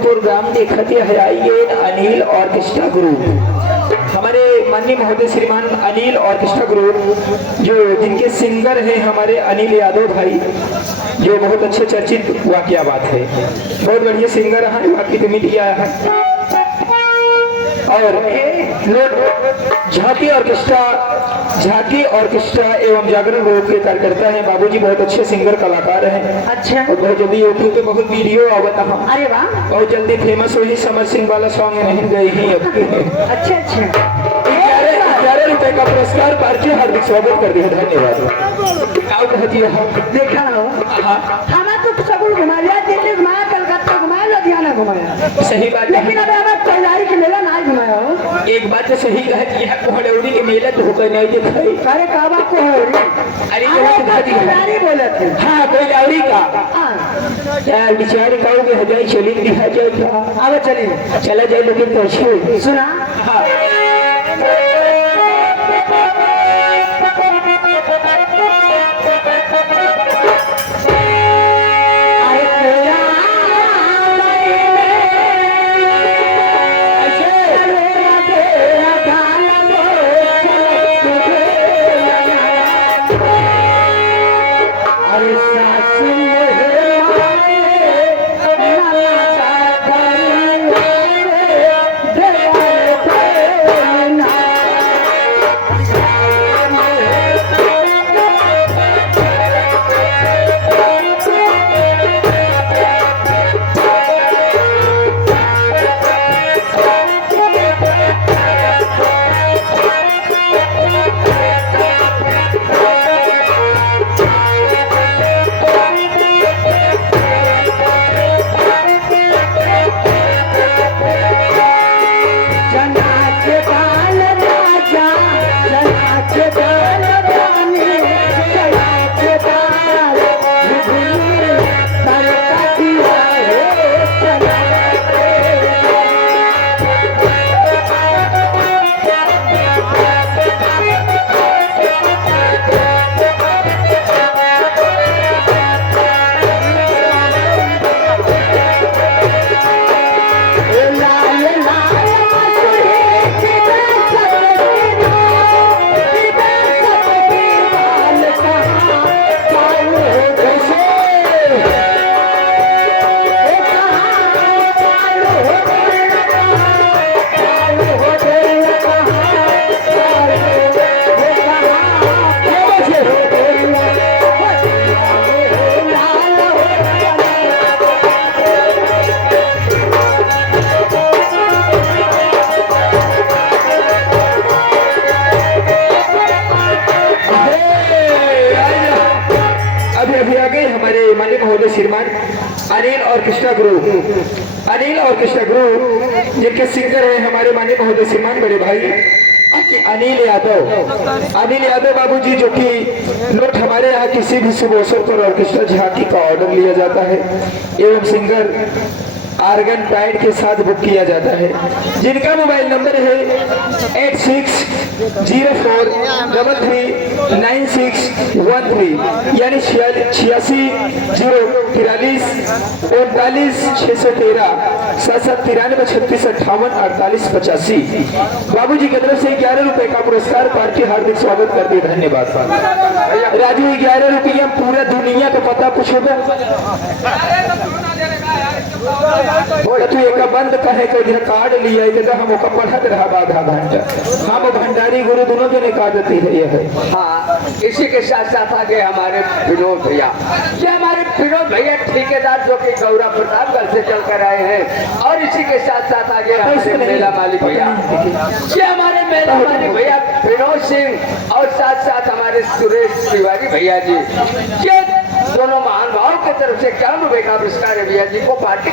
Programme देखते हैं आइए अनिल ऑर्केस्ट्रा ग्रुप, हमारे माननीय महोदय श्रीमान अनिल ऑर्केस्ट्रा ग्रुप जो जिनके सिंगर हैं हमारे अनिल यादव भाई, जो बहुत अच्छे चर्चित वाकया बात है, बहुत बढ़िया सिंगर है, बाकी तो मीडिया है। और झांकी ऑर्केस्ट्रा एवं जागरण ग्रुप के कार्यकर्ता हैं बाबूजी, बहुत अच्छे सिंगर कलाकार हैं। अच्छा, और बहुत जल्दी यूट्यूब पे बहुत वीडियो आवता है। अरे वाह, बहुत जल्दी फेमस वही समर सिंह वाला सॉन्ग नहीं गए ही अब। अच्छा अच्छा, 11 रुपए का पुरस्कार पार्टी हार्दिक स्वागत कर दिया, धन्यवाद। देखा हम तो सब घुमाया, दिल्ली घुमाया, कलकत्ता घुमाया, लुधियाना घुमाया, सही बात, लेकिन अब हमारे कोयलारी के मेला नहीं घुमाया हो। एक बात तो सही कहा कि यहाँ कोहड़ौरी के मेला तो होकर नहीं दिखाई। अरे काबा कोहड़ौरी, अरे कोयलारी बोले थे। हाँ कोयलारी का यार बिचारे कहोगे हजाई चली दिखा जाए क्या? अब चली चला जाए, लेकिन तो अच्छी सुना। हाँ श्रीमान Anil orchestra group, Anil orchestra group जिनके सिंगर हैं हमारे माननीय महोदय श्रीमान बड़े भाई अनिल यादव बाबूजी, जो कि नोट हमारे यहाँ किसी भी शुभ अवसर पर ऑर्केस्ट्रा झांकी का ऑर्डर लिया जाता है एवं सिंगर आर्गन पैड के साथ बुक किया जाता है, जिनका मोबाइल नंबर है 8604339613 यानी 860443393613 779336584885। बाबूजी की तरफ से 11 रुपए का पुरस्कार पार्टी हार्दिक स्वागत करते हैं, धन्यवाद। राजू 11 रुपया पूरा दुनिया का पता पूछोगे तू एक बंद कहे को कार्ड लिया हम पढ़त रहा आधा घंटा। हम भंडारी गुरु दोनों के निकाल देती है ये है। हाँ, इसी के साथ साथ आगे हमारे विनोद भैया, ये हमारे विनोद भैया ठेकेदार जो कि गौरा प्रतापगढ़ से चल कर आए हैं, और इसी के साथ साथ आगे हमारे मेला मालिक भैया, ये हमारे मेला मालिक भैया विनोद सिंह, और साथ साथ हमारे सुरेश तिवारी भैया जी, ये दोनों महानुभावों की तरफ से 51 रुपए का पुरस्कार है भैया जी को पार्टी